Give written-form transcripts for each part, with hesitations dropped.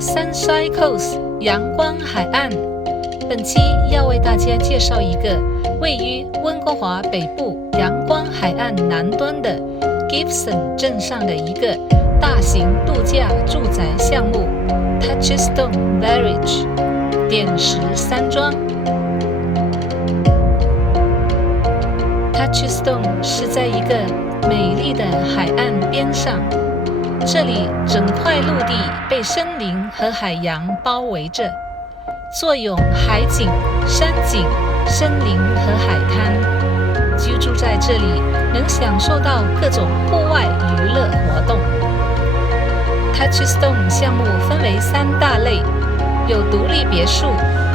Sunshine Coast 阳光海岸。本期要为大家介绍一个位于温哥华北部阳光海岸南端的 Gibsons 镇上的一个大型度假住宅项目 TOUCHSTONE Village 点石山庄。TOUCHSTONE 是在一个美丽的海岸边上，这里整块陆地被森林和海洋包围着，坐拥海景、山景、森林和海滩。居住在这里能享受到各种户外娱乐活动。TOUCHSTONE 项目分为三大类，有独立别墅、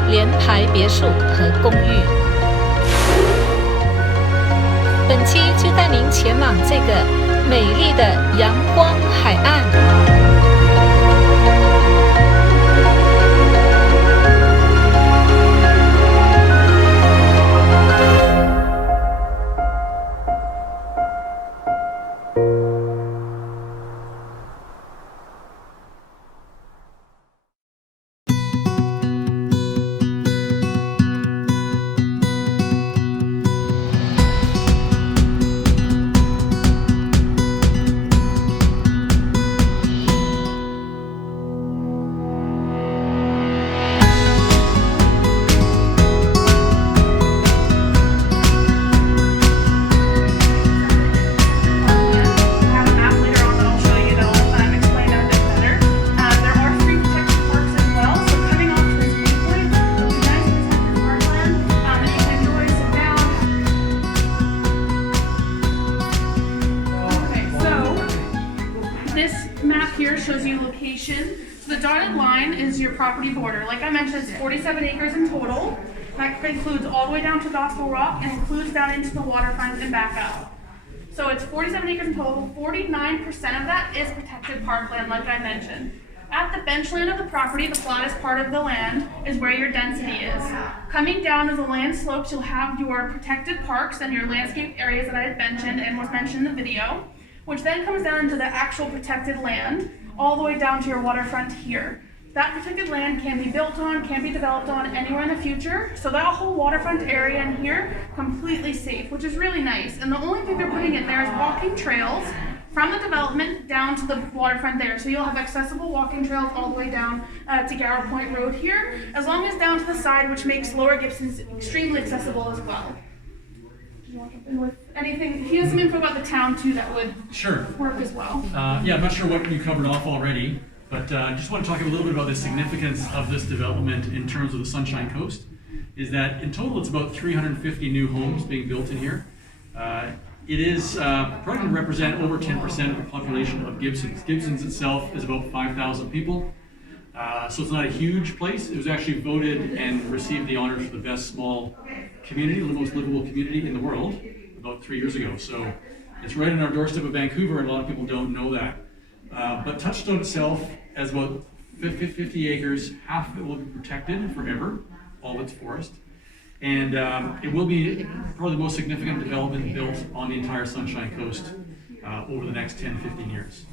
联排别墅和公寓。本期就带您前往这个美丽的阳光海岸。Shows you location. So the dotted line is your property border. Like I mentioned, it's 47 acres in total. That includes all the way down to Gospel Rock and includes down into the waterfront and back up. So it's 47 acres in total. 49% of that is protected parkland, like I mentioned. At the benchland of the property, the flattest part of the land is where your density is. Coming down as the land slopes, you'll have your protected parks and your landscape areas that I had mentioned and was mentioned in the video, which then comes down into the actual protected land, all the way down to your waterfront here. That protected land can be built on, can be developed on anywhere in the future. So that whole waterfront area in here, completely safe, which is really nice. And the only thing they're putting in there is walking trails from the development down to the waterfront there. So you'll have accessible walking trails all the way down to Garrow Point Road here, as long as down to the side, which makes Lower Gibsons extremely accessible as well. With anything, he has some info about the town too that would work as well. Yeah, I'm not sure what you covered off already, but I just want to talk a little bit about the significance of this development in terms of the Sunshine Coast. Is that in total it's about 350 new homes being built in here. It is probably going to represent over 10% of the population of Gibsons. Gibsons itself is about 5,000 people. So it's not a huge place. It was actually voted and received the honors for the best small community, the most livable community in the world about 3 years ago. So it's right on our doorstep of Vancouver, and a lot of people don't know that. But TOUCHSTONE itself has about 50 acres. Half of it will be protected forever, all of its forest. And it will be probably the most significant development built on the entire Sunshine Coast over the next 10, 15 years.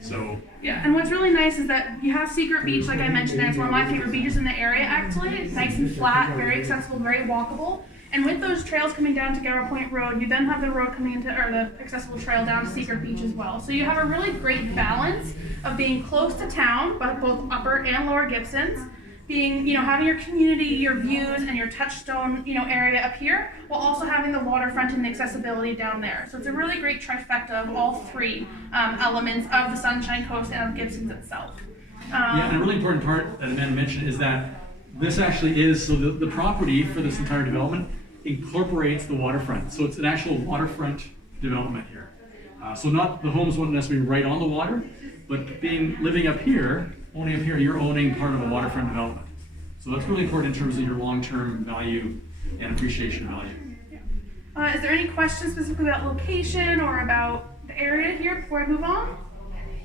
So yeah, and what's really nice is that you have Secret Beach, like I mentioned there. It's one of my favorite beaches in the area, actually. It's nice and flat, very accessible, very walkable. And with those trails coming down to Garrow Point Road, you then have the road coming into, or the accessible trail down to Secret Beach as well. So you have a really great balance of being close to town, but both Upper and Lower Gibsons, being, having your community, your views, and your TOUCHSTONE, area up here, while also having the waterfront and the accessibility down there. So it's a really great trifecta of all three elements of the Sunshine Coast and of Gibsons itself. Yeah, and a really important part that Amanda mentioned is that this actually is, so the property for this entire development incorporates the waterfront. So it's an actual waterfront development here. So not the homes won't necessarily be right on the water, but living up here, owning up here, you're owning part of a waterfront development. So that's really important in terms of your long-term value and appreciation value. Is there any questions specifically about location or about the area here before I move on?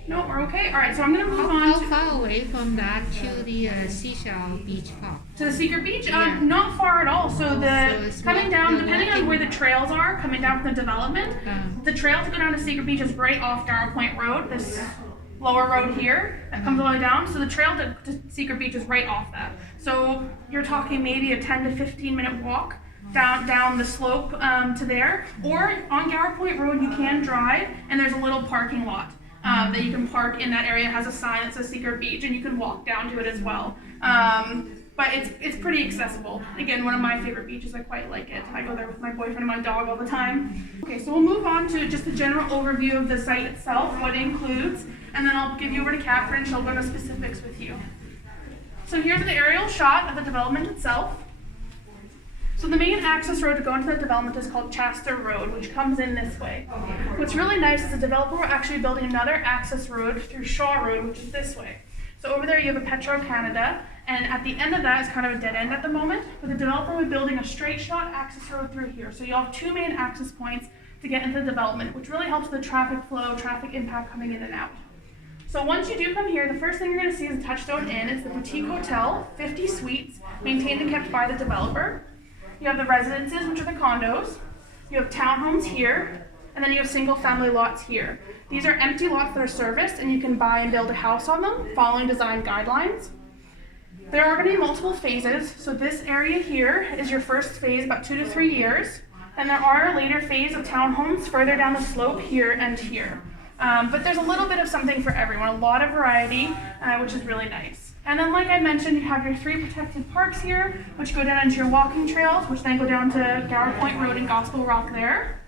No, we're okay. All right, so I'm going to move on. How far away from that to the Seashell Beach Park? To the Secret Beach? Yeah. Not far at all. So it's coming down, depending on where the trails are, coming down from the development, the trail to go down to Secret Beach is right off Garrow Point Road. This lower road here that comes all the way down. So the trail to Secret Beach is right off that. So you're talking maybe a 10 to 15 minute walk down the slope to there. Or on Gower Point Road you can drive, and there's a little parking lot that you can park in that area. It has a sign that says Secret Beach, and you can walk down to it as well. But it's pretty accessible. Again, one of my favorite beaches. I quite like it. I go there with my boyfriend and my dog all the time. Okay, so we'll move on to just a general overview of the site itself, what it includes, and then I'll give you over to Catherine. She'll go into specifics with you. So here's an aerial shot of the development itself. So the main access road to go into the development is called Chester Road, which comes in this way. What's really nice is the developer will actually be building another access road through Shaw Road, which is this way. So over there you have a Petro-Canada, and at the end of that is kind of a dead end at the moment, but the developer will be building a straight shot access road through here. So you'll have two main access points to get into the development, which really helps the traffic flow, traffic impact coming in and out. So once you do come here, the first thing you're going to see is the TOUCHSTONE Inn. It's the boutique hotel, 50 suites, maintained and kept by the developer. You have the residences, which are the condos. You have townhomes here, and then you have single family lots here. These are empty lots that are serviced, and you can buy and build a house on them following design guidelines. There are going to be multiple phases. So this area here is your first phase, about 2 to 3 years. And there are a later phase of townhomes further down the slope here and here. But there's a little bit of something for everyone, a lot of variety, which is really nice. And then like I mentioned, you have your 3 protected parks here, which go down into your walking trails, which then go down to Gower Point Road and Gospel Rock there.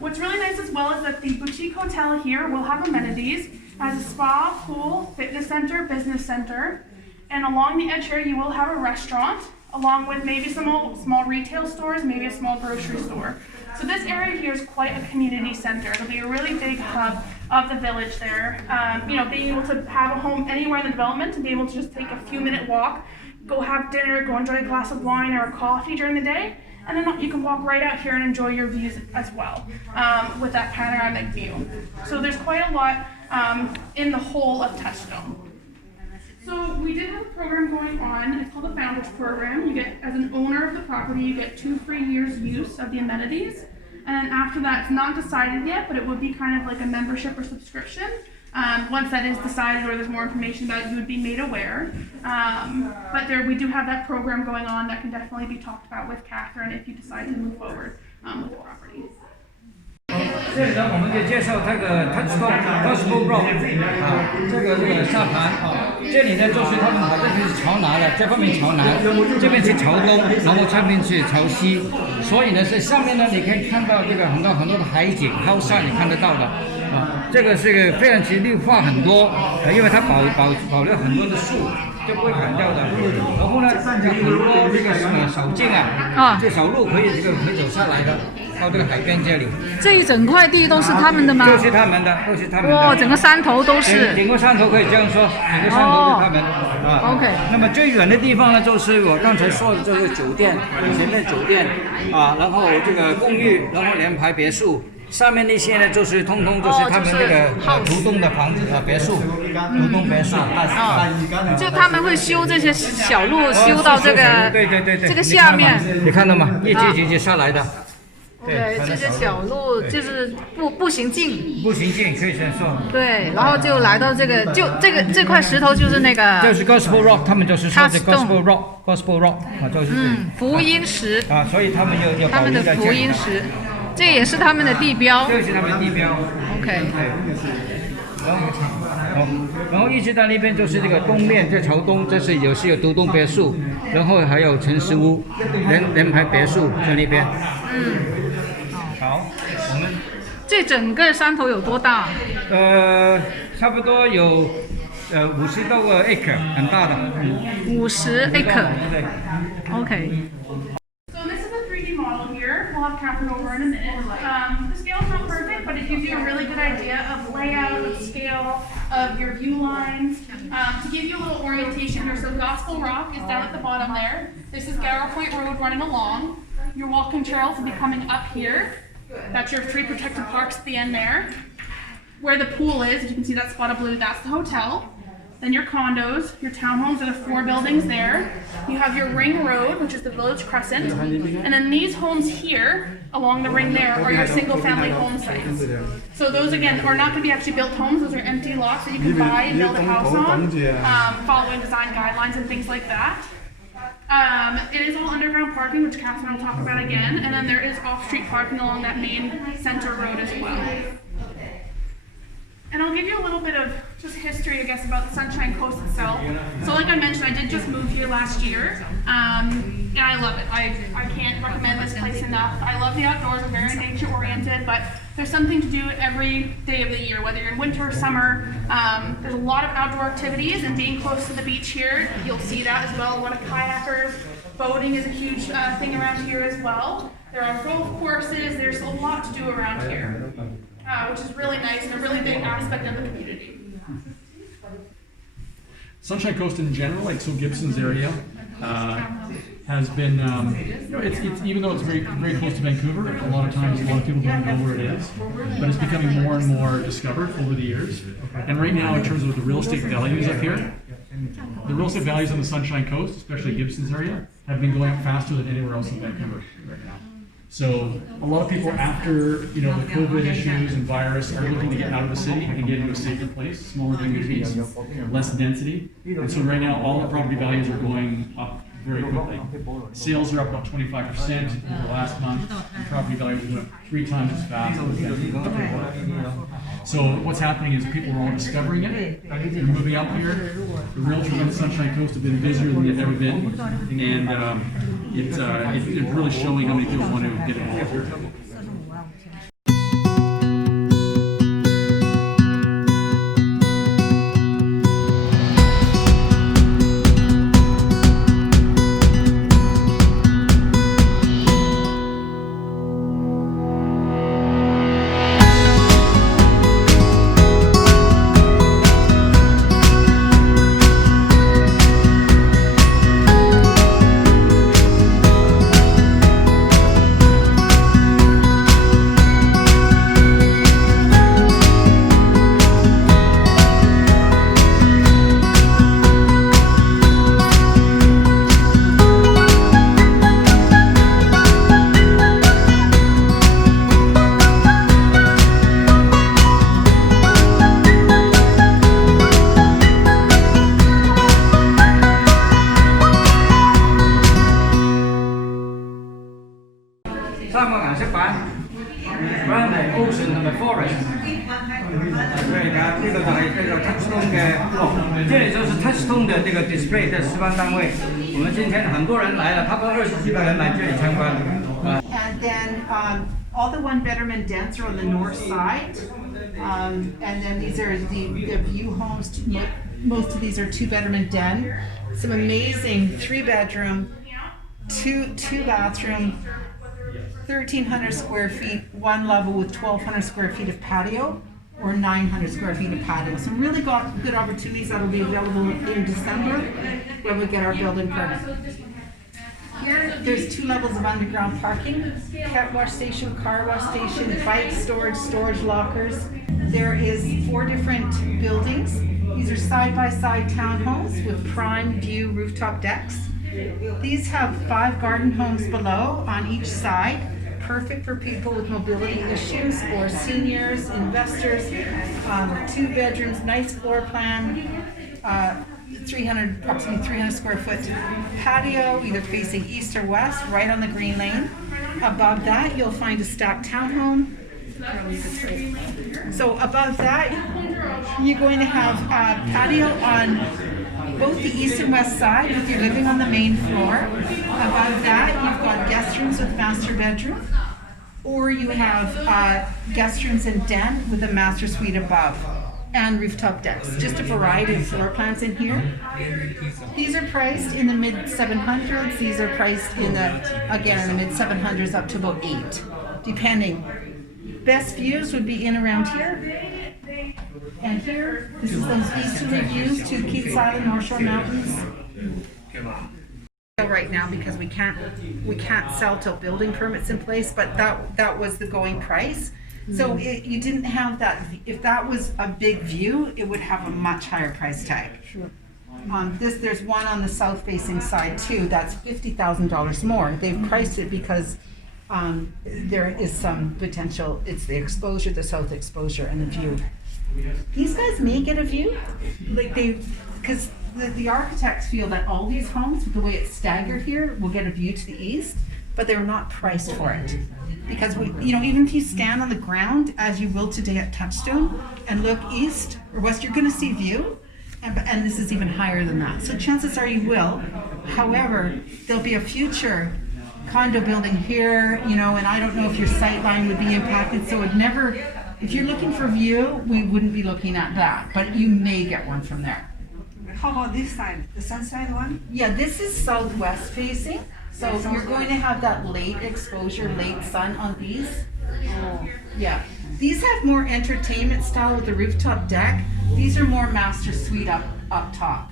What's really nice as well is that the boutique hotel here will have amenities, as a spa, pool, fitness center, business center. And along the edge here, you will have a restaurant, along with maybe some small retail stores, maybe a small grocery store. So this area here is quite a community center. It'll be a really big hub of the village there. Being able to have a home anywhere in the development and be able to just take a few minute walk, go have dinner, go enjoy a glass of wine or a coffee during the day, and then you can walk right out here and enjoy your views as well with that panoramic view. So there's quite a lot in the whole of TOUCHSTONE. So we did have a program going on. It's called the Founders Program. You get, as an owner of the property, you get 2 free years use of the amenities. And then after that, it's not decided yet, but it would be kind of like a membership or subscription. Once that is decided or there's more information about it, you would be made aware. But we do have that program going on that can definitely be talked about with Catherine if you decide to move forward with the property. 这里呢，我们就介绍这个 TOUCHSTONE Gospel Rock 这个沙盘这里呢就是他们把这边是朝南的，这方面朝南，这边是朝东，然后这边是朝西，所以呢是上面呢你可以看到这个很多的海景，高山你看得到的这个是个非常其实绿化很多因为它保留很多的树。就不会砍掉的，然后呢，有很多这个小径这小路可以走下来的，到这个海边这里。这一整块地都是他们的吗？就是他们的，都是他们的。哇，整个山头都是。整个山头可以这样说，整个山头是他们OK。那么最远的地方呢，就是我刚才说的这个酒店，前面酒店然后这个公寓，然后联排别墅。上面那些呢，就是通通就是他们那个独栋的房子别墅，独栋别墅就他们会修这些小路，修到这个对这个下面，你看到吗？一级下来的。对，这些小路就是步行径。步行径可以这样说。对，然后就来到这个，这块石头就是那个。就是 Gospel Rock， 他们就是说是 Gospel Rock 就是福音石所以他们有他们的福音石。这也是他们的地标。这是他们的地标。OK。然后一直到那边就是这个东面，这朝东，这是有独栋别墅，然后还有城市屋、联排别墅在那边。好，我们。这整个山头有多大？差不多有50多个 acre， 很大的。50 acre。对。OK。We'll have Catherine over in a minute. The scale's not perfect, but it gives you a really good idea of layout, of scale, of your view lines. To give you a little orientation here, so Gospel Rock is down at the bottom there. This is Gower Point Road running along. Your walking trails will be coming up here. That's your 3 protected parks at the end there. Where the pool is, if you can see that spot of blue, that's the hotel. then your condos, your townhomes are the 4 buildings there. You have your ring road, which is the Village Crescent, and then these homes here along the ring there are your single family home sites. So those again are not going to be actually built homes, those are empty lots that you can buy and build a house on, following design guidelines and things like that. It is all underground parking, which Catherine will talk about again, and then there is off-street parking along that main center road as well. And I'll give you a little bit of just history, I guess, about the Sunshine Coast itself. So like I mentioned, I did just move here last year, and I love it. I can't recommend this place enough. I love the outdoors, I'm very nature oriented, but there's something to do every day of the year, whether you're in winter or summer. There's a lot of outdoor activities, and being close to the beach here, you'll see that as well. A lot of kayakers, boating is a huge thing around here as well. There are golf courses, there's a lot to do around here. Which is really nice and a really big aspect of the community. Sunshine Coast in general, like so Gibsons area, has been, it's even though it's very close to Vancouver, a lot of times a lot of people don't know where it is, but it's becoming more and more discovered over the years. And right now, in terms of the real estate values up here, the real estate values on the Sunshine Coast, especially Gibsons area, have been going up faster than anywhere else in Vancouver right now. So a lot of people, after the COVID issues and virus, are looking to get out of the city and get into a safer place, smaller communities, less density. And so right now, all the property values are going up very quickly. Sales are up about 25% over the last month, and property values went up 3 times as fast. So what's happening is people are all discovering it. They're moving up here. The realtors on the Sunshine Coast have been busier than they've ever been, and it's really showing how many people want to get involved here. Ocean 同埋 forest， 对噶，呢個就係叫做 TOUCHSTONE 嘅，這裡就是 TOUCHSTONE 的這個 display 的示範單位。我們今天很多人來了，差不多20幾個人來這裡參觀。And then all the 1-bedroom dens are on the north side, and then these are the view homes. Most of these are 2-bedroom den. Some amazing 3-bedroom, two bathroom. 1,300 square feet, one level with 1,200 square feet of patio, or 900 square feet of patio. Some really good opportunities that will be available in December when we get our building permit. Here, there's 2 levels of underground parking, cat wash station, car wash station, bike storage lockers. There is 4 different buildings. These are side-by-side townhomes with prime view rooftop decks. These have 5 garden homes below on each side, perfect for people with mobility issues or seniors, investors. 2 bedrooms, nice floor plan, approximately 300 square foot patio, either facing east or west, right on the green lane. Above that, you'll find a stacked townhome. So above that, you're going to have a patio on both the east and west side with your living on the main floor. Above that, you've got guest rooms with master bedroom, or you have guest rooms and den with a master suite above, and rooftop decks. Just a variety of floor plans in here. These are priced in the mid 700s. These are priced in the mid 700s up to about 8, depending. Best views would be in around here. And here, this is those easterly views to Keats Island, North Shore Mountains. Right now, because we can't sell till building permits in place, but that was the going price. So you didn't have that. If that was a big view, it would have a much higher price tag. Sure. There's one on the south-facing side too. That's $50,000 more. They've priced it because there is some potential. It's the exposure, the south exposure, and the view. These guys may get a view, because the architects feel that all these homes, with the way it's staggered here, will get a view to the east, but they're not priced for it. Because even if you stand on the ground, as you will today at TOUCHSTONE, and look east or west, you're going to see view, and this is even higher than that. So chances are you will. However, there'll be a future condo building here, and I don't know if your sight line would be impacted, so it never. If you're looking for view, we wouldn't be looking at that, but you may get one from there. How about this side, the sunside one? Yeah, this is southwest facing, so you're going to have that late exposure, late sun on these. Oh. Yeah, these have more entertainment style with the rooftop deck. These are more master suite up top.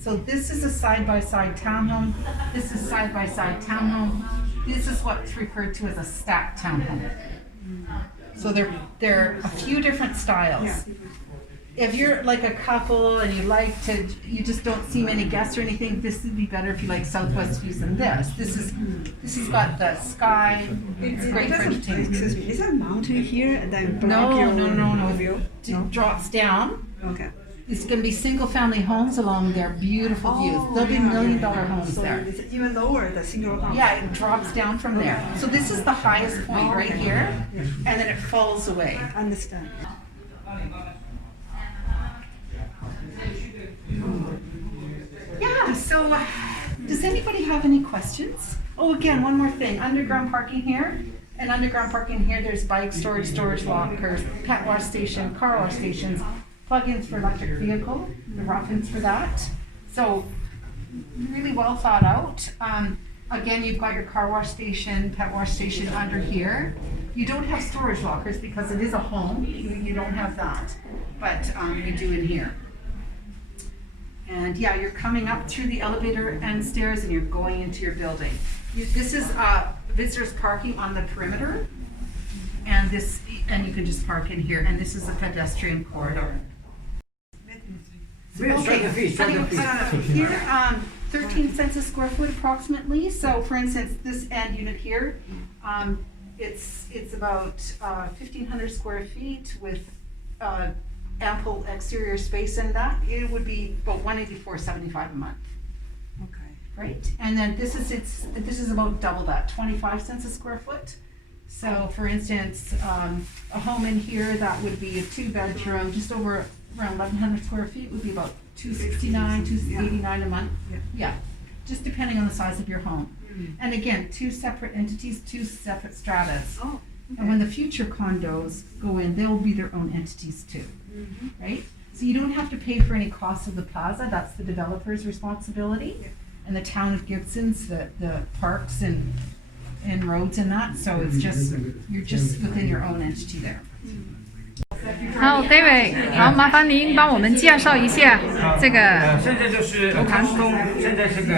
So this is a side-by-side townhome. This is side-by-side townhome. This is what's referred to as a stacked townhome. So they're a few different styles. If you're like a couple and you just don't see many guests or anything, this would be better if you like southwest views than this. This has got the sky. It's great for entertainment. Excuse me, is that mountain here and then No. view? It drops down. Okay. It's going to be single-family homes along there, beautiful views. There'll be $1 million homes So there. it's even lower, the single house. Yeah, it drops down from there. So this is the highest point right here, and then it falls away. Understand. Yeah, so does anybody have any questions? Oh, again, one more thing. Underground parking here. And underground parking here, there's bike storage lockers, pet wash station, car wash stations, plug-ins for electric vehicle, the rough-ins for that. So really well thought out. Again, you've got your car wash station, pet wash station under here. You don't have storage lockers because it is a home. You don't have that, but you do in here. And yeah, you're coming up through the elevator and stairs and you're going into your building. This is visitors parking on the perimeter, and you can just park in here, and this is a pedestrian corridor. Okay, here, 13 cents a square foot approximately. So for instance, this end unit here, it's about 1,500 square feet with ample exterior space, and that it would be about $184.75 a month. Okay. Right, and then this is about double that, 25 cents a square foot. So for instance, a home in here that would be a 2-bedroom, just over around 1,100 square feet would be about $269, $289 a month. Yeah, just depending on the size of your home. And again, 2 separate entities, 2 separate stratas. Oh. Okay. And when the future condos go in, they'll be their own entities too, right? So you don't have to pay for any cost of the plaza. That's the developer's responsibility. And the town of Gibsons, the parks and roads and that. So it's you're just within your own entity there. 好 ，David， 好，麻烦您帮我们介绍一下这个。现在就是TOUCHSTONE现在这个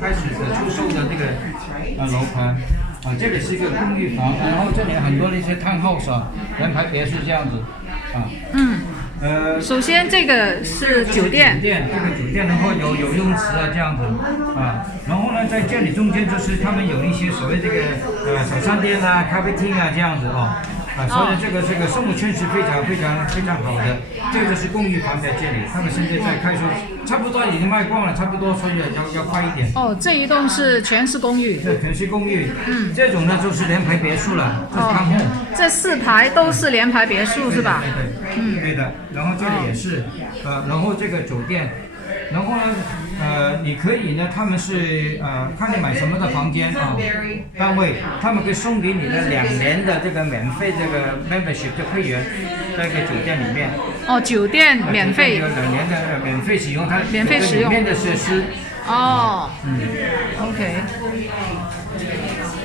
开始出售的这个楼盘这里是一个公寓房，然后这里很多的一些townhouse联排别墅这样子首先这个是酒店，这个酒店然后有游泳池这样子然后呢在这里中间就是他们有一些所谓这个小商店咖啡厅这样子所以这个生物圈是非常好的。这个就是公寓房在这里，他们现在在开售，差不多已经卖光了，差不多，所以要快一点。这一栋是全是公寓。对，全是公寓。这种呢就是联排别墅了，就是看后。这4排都是联排别墅是吧？对的。然后这里也是，然后这个酒店。然后呢，你可以呢，他们是看你买什么的房间单位，他们可以送给你的2年的这个免费这个 membership 的会员，在一个酒店里面。酒店免费。有2年的免费使用它免费使用里面的设施。OK。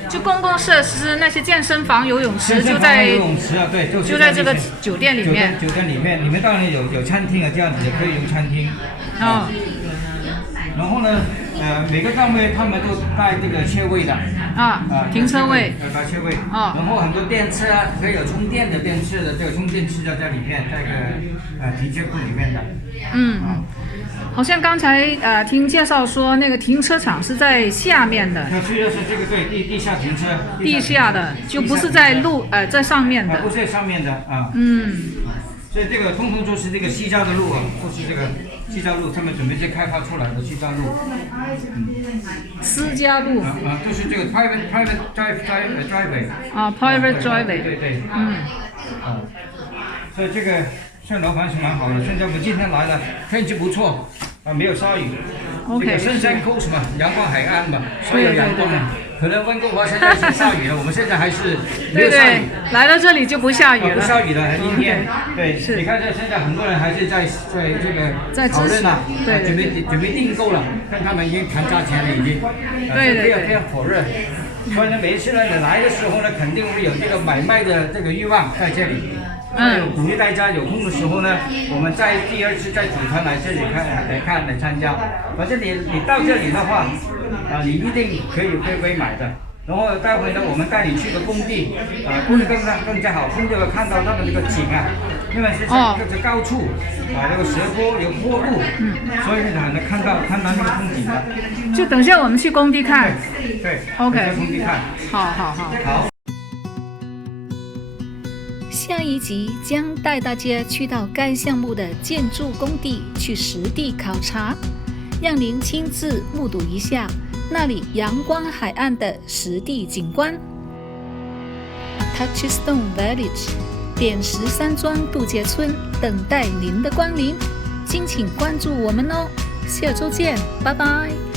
就公共设施那些健身房、游泳池就在游泳池对，就在这个酒店里面。酒店里面当然有餐厅这样子也可以用餐厅。然后呢，每个单位他们都带这个车位的。停车位。带车位。然后很多电车啊，可以有充电的电池的，这个充电器在里面，在个停车库里面的。好像刚才听介绍说那个停车场是在下面的。去的是这个对地下停车。地下的，就不是在在上面的。不是在上面的啊。所以这个通通就是这个西郊的路啊，都是这个西郊路，他们准备再开发出来的西郊路。私家路。就是这个 private driveway。private driveway。对。所以这个现在楼盘是蛮好的。现在我们今天来了，天气不错没有下雨。这个Sunshine Coast嘛，阳光海岸嘛，所有阳光嘛。可能温哥华现在是下雨了，我们现在还是没有下雨。来到这里就不下雨了。不下雨了，很阴天。对，你看现在很多人还是在这个讨论了，准备订购了，跟他们已经谈价钱了，已经。非常火热。所以呢，每一次呢，你来的时候呢，肯定会有这个买卖的这个欲望在这里。鼓励大家有空的时候呢，我们第二次再组团来这里来参加。反正你到这里的话，你一定可以买的。然后待会呢，我们带你去个工地，工地更加好，工地会看到他们这个景啊，因为是在高处这个斜坡有坡路，所以呢能看到那个风景的。就等下我们去工地看。对。OK。工地看。好。下一集将带大家去到该项目的建筑工地去实地考察，让您亲自目睹一下那里阳光海岸的实地景观。TOUCHSTONE Village 点石山庄度假村等待您的光临，敬请关注我们哦，下周见，拜拜。